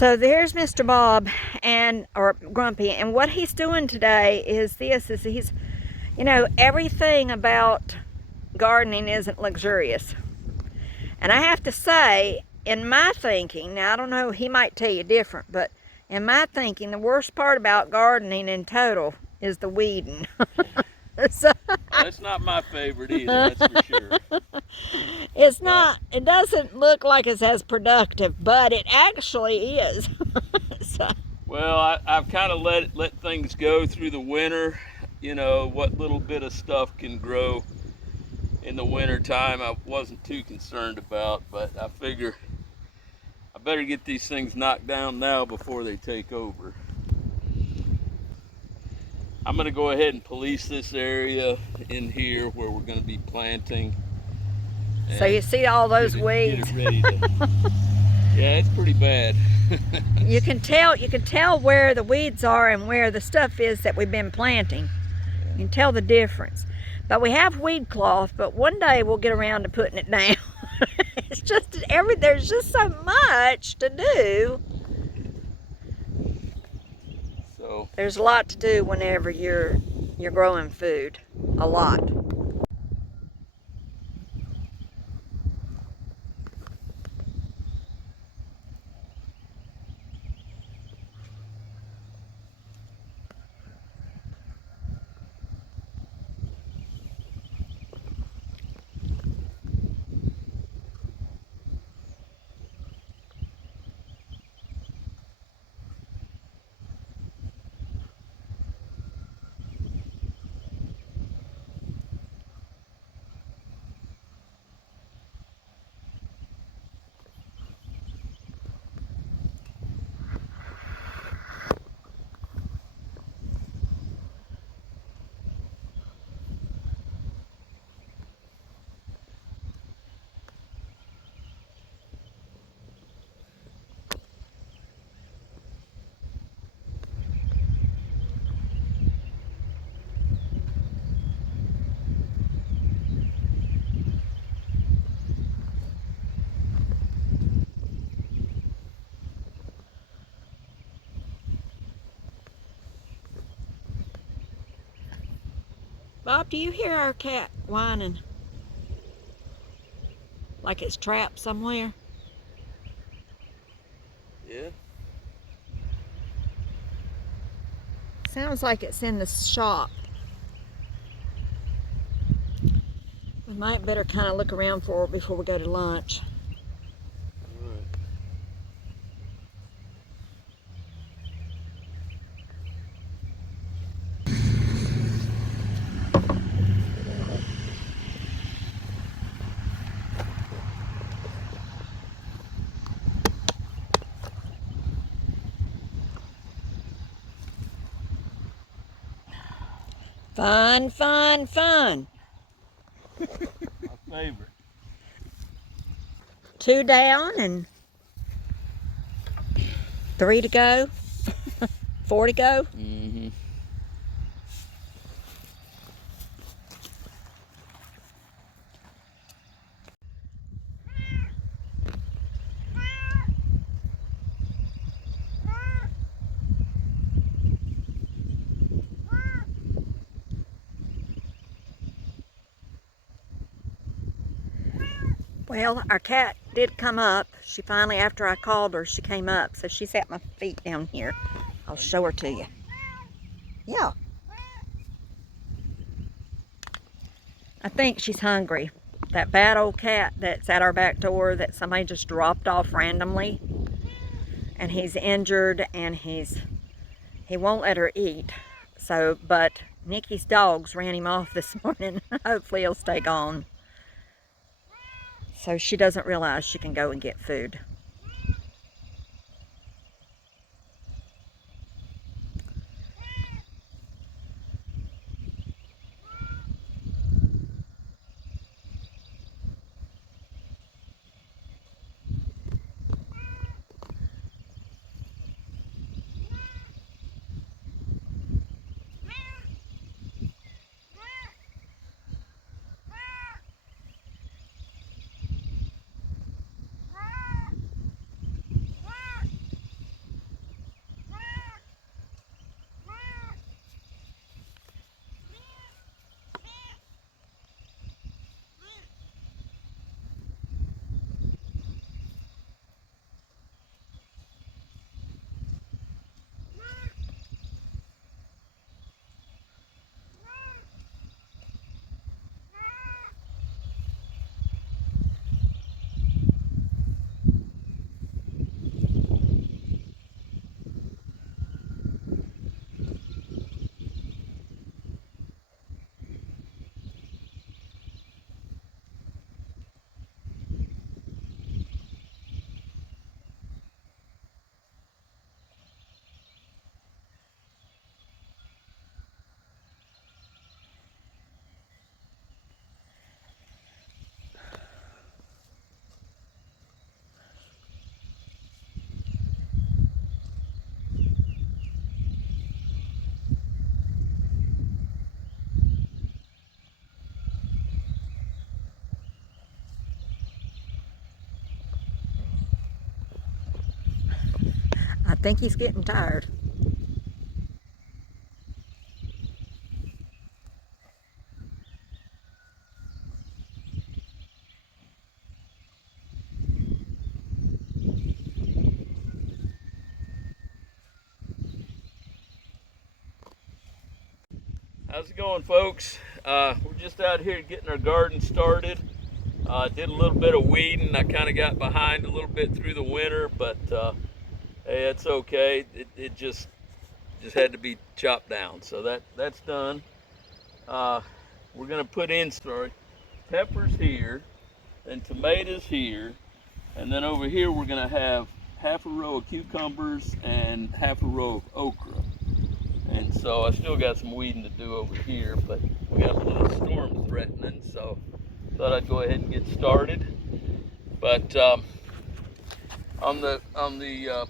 So there's Mr. Bob or Grumpy, and what he's doing today is he's, everything about gardening isn't luxurious. And I have to say, in my thinking, now I don't know, he might tell you different, but in my thinking, the worst part about gardening in total is the weeding. So, that's not my favorite either, that's for sure. It doesn't look like it's as productive, but it actually is. So. Well, I've kind of let things go through the winter. What little bit of stuff can grow in the winter time I wasn't too concerned about, but I figure I better get these things knocked down now before they take over. I'm going to go ahead and police this area in here where we're going to be planting. So you see all those weeds? Get it ready to, yeah, it's pretty bad. You can tell where the weeds are and where the stuff is that we've been planting. You can tell the difference. But we have weed cloth, but one day we'll get around to putting it down. It's just there's just so much to do. So there's a lot to do whenever you're growing food. A lot. Bob, do you hear our cat whining? Like it's trapped somewhere? yeah. Sounds like it's in the shop. We might better kind of look around for it before we go to lunch. All right. Fun, fun, fun. My favorite. 2 down and 3 to go. 4 to go. Mm-hmm. Well, our cat did come up. She finally, after I called her, she came up. So she's at my feet down here. I'll show her to you. Yeah. I think she's hungry. That bad old cat that's at our back door that somebody just dropped off randomly. And he's injured and he won't let her eat. So, but Nikki's dogs ran him off this morning. Hopefully he'll stay gone. So she doesn't realize she can go and get food. I think he's getting tired. How's it going, folks? We're just out here getting our garden started. Did a little bit of weeding. I kind of got behind a little bit through the winter, but hey, it's okay. It just had to be chopped down, so that's done. We're gonna put in peppers here, and tomatoes here, and then over here we're gonna have half a row of cucumbers and half a row of okra. And so I still got some weeding to do over here, but we got a little storm threatening, so thought I'd go ahead and get started. But on the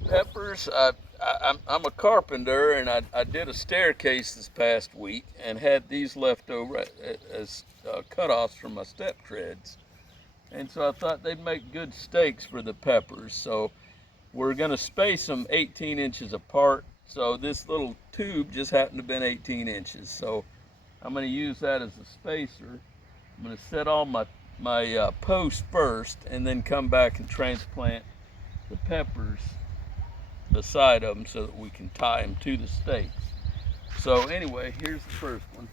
peppers, I'm a carpenter, and I did a staircase this past week and had these left over as cutoffs from my step treads. And so I thought they'd make good stakes for the peppers. So we're going to space them 18 inches apart. So this little tube just happened to have been 18 inches. So I'm going to use that as a spacer. I'm going to set all my posts first, and then come back and transplant the peppers beside them so that we can tie them to the stakes. So anyway, here's the first one.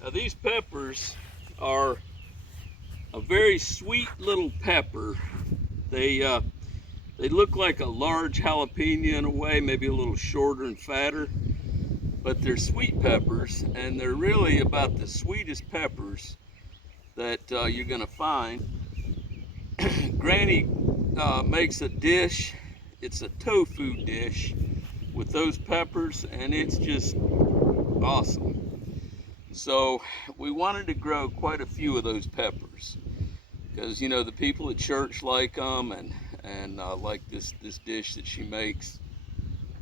Now these peppers are a very sweet little pepper. They look like a large jalapeno in a way, maybe a little shorter and fatter, but they're sweet peppers, and they're really about the sweetest peppers that you're gonna find. Granny makes a dish. It's a tofu dish with those peppers, and it's just awesome. So we wanted to grow quite a few of those peppers because you know the people at church like them, and like this dish that she makes.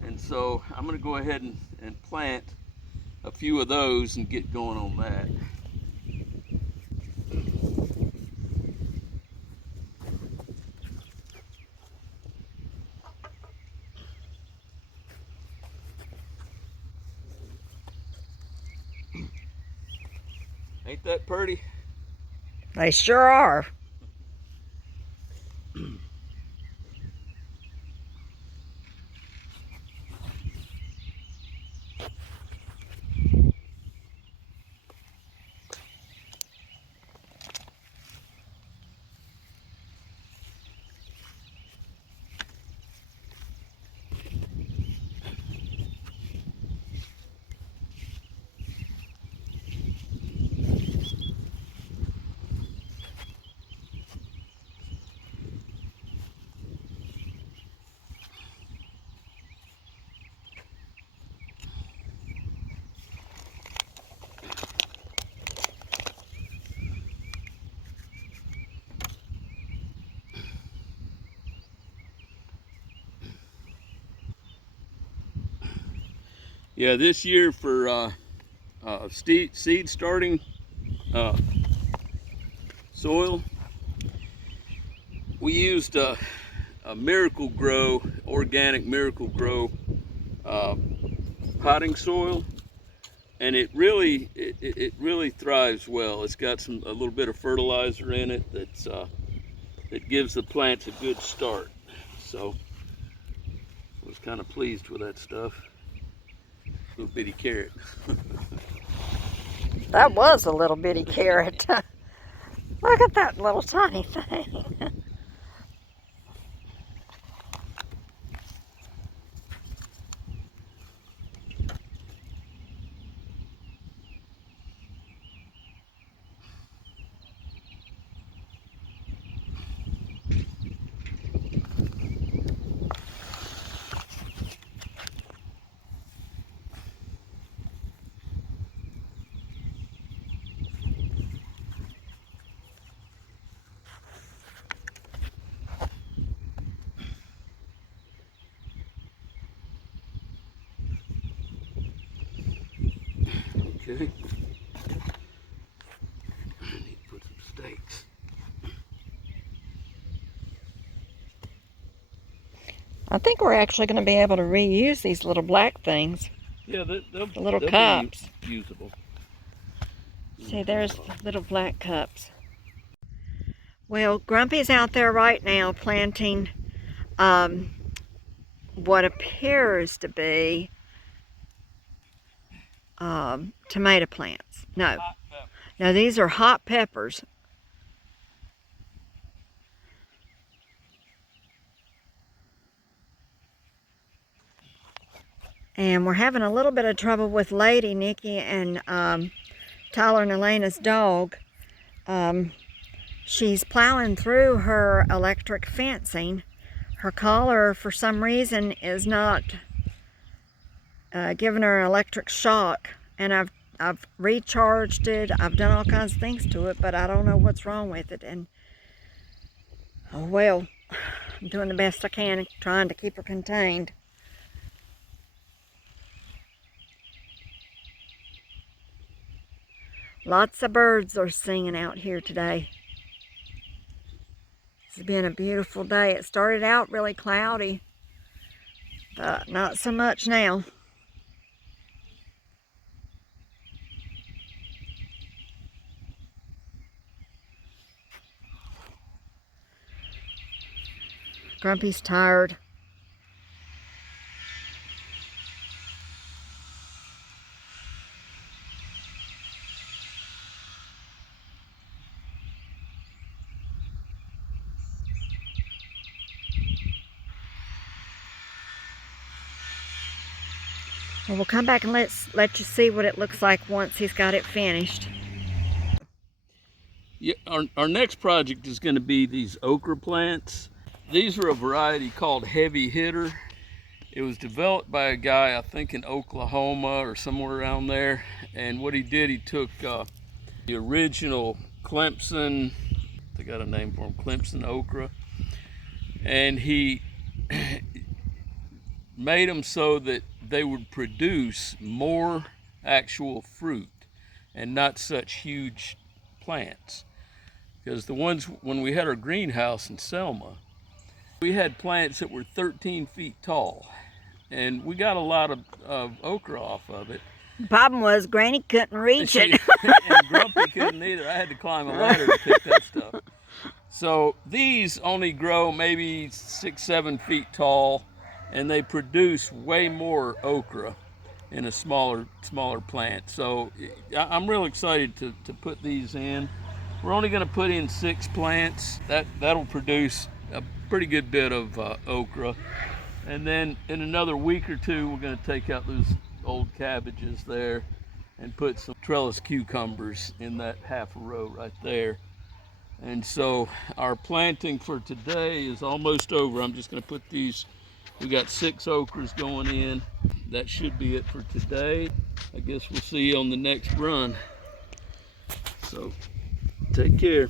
And so I'm going to go ahead and plant a few of those and get going on that. Ain't that pretty? They sure are. Yeah, this year for seed starting soil, we used a Miracle Grow, organic Miracle Grow potting soil, and it really thrives well. It's got a little bit of fertilizer in it that gives the plants a good start. So I was kind of pleased with that stuff. Little bitty carrot. That was a little bitty carrot. Look at that little tiny thing. Okay. I need to put some stakes. I think we're actually going to be able to reuse these little black things. Yeah, the little they'll cups. be usable. See, there's little black cups. Well, Grumpy's out there right now planting what appears to be tomato plants. No, no, these are hot peppers. And we're having a little bit of trouble with Lady, Nikki, and Tyler and Elena's dog. She's plowing through her electric fencing. Her collar, for some reason, is not giving her an electric shock. And I've recharged it. I've done all kinds of things to it, but I don't know what's wrong with it. And oh well, I'm doing the best I can, trying to keep her contained. Lots of birds are singing out here today. It's been a beautiful day. It started out really cloudy, but not so much now. Grumpy's tired. Well, we'll come back and let you see what it looks like once he's got it finished. Yeah, our next project is going to be these okra plants. These are a variety called Heavy Hitter. It was developed by a guy, I think in Oklahoma or somewhere around there. And what he did, he took the original Clemson, they got a name for them, Clemson okra, and he made them so that they would produce more actual fruit and not such huge plants. Because the ones, when we had our greenhouse in Selma, we had plants that were 13 feet tall, and we got a lot of okra off of it. The problem was Granny couldn't reach it. And Grumpy couldn't either. I had to climb a ladder to pick that stuff. So these only grow maybe 6-7 feet tall, and they produce way more okra in a smaller plant. So I'm real excited to put these in. We're only going to put in 6 plants. That'll produce a pretty good bit of okra. And then in another week or two, we're going to take out those old cabbages there and put some trellis cucumbers in that half a row right there. And so our planting for today is almost over. I'm just going to put these, we got 6 okras going in. That should be it for today. I guess we'll see you on the next run. So take care.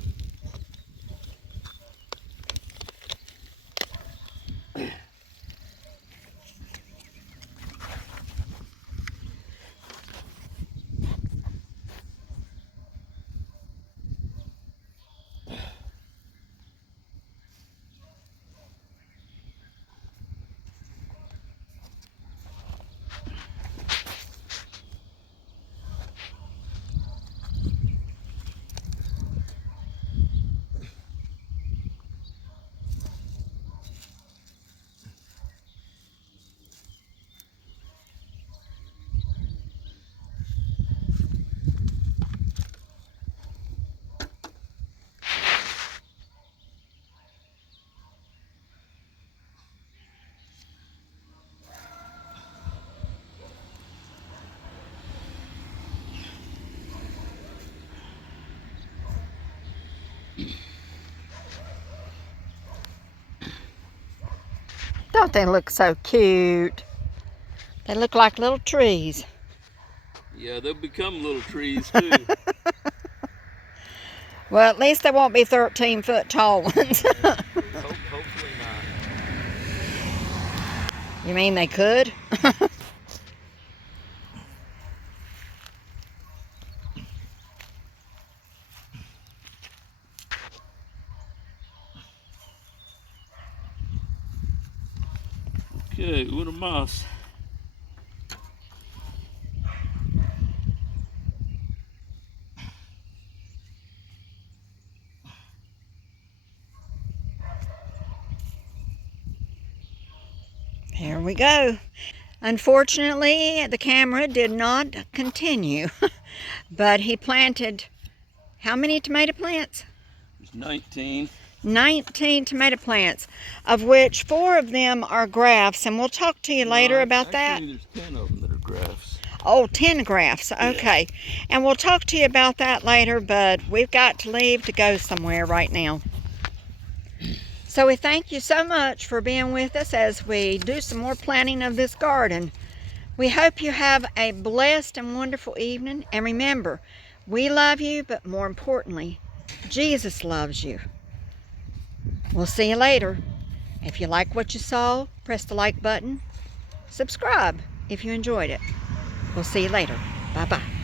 Don't they look so cute? They look like little trees. Yeah, they'll become little trees too. Well, at least they won't be 13-foot tall ones. Hopefully not. You mean they could? Okay, what a moss. Here we go. Unfortunately, the camera did not continue, but he planted how many tomato plants? There's 19. 19 tomato plants, of which 4 of them are grafts, and we'll talk to you later about that. Actually, there's 10 of them that are grafts. Oh, 10 grafts, okay. Yeah. And we'll talk to you about that later, but we've got to leave to go somewhere right now. So we thank you so much for being with us as we do some more planting of this garden. We hope you have a blessed and wonderful evening, and remember, we love you, but more importantly, Jesus loves you. We'll see you later. If you like what you saw, press the like button. Subscribe if you enjoyed it. We'll see you later. Bye-bye.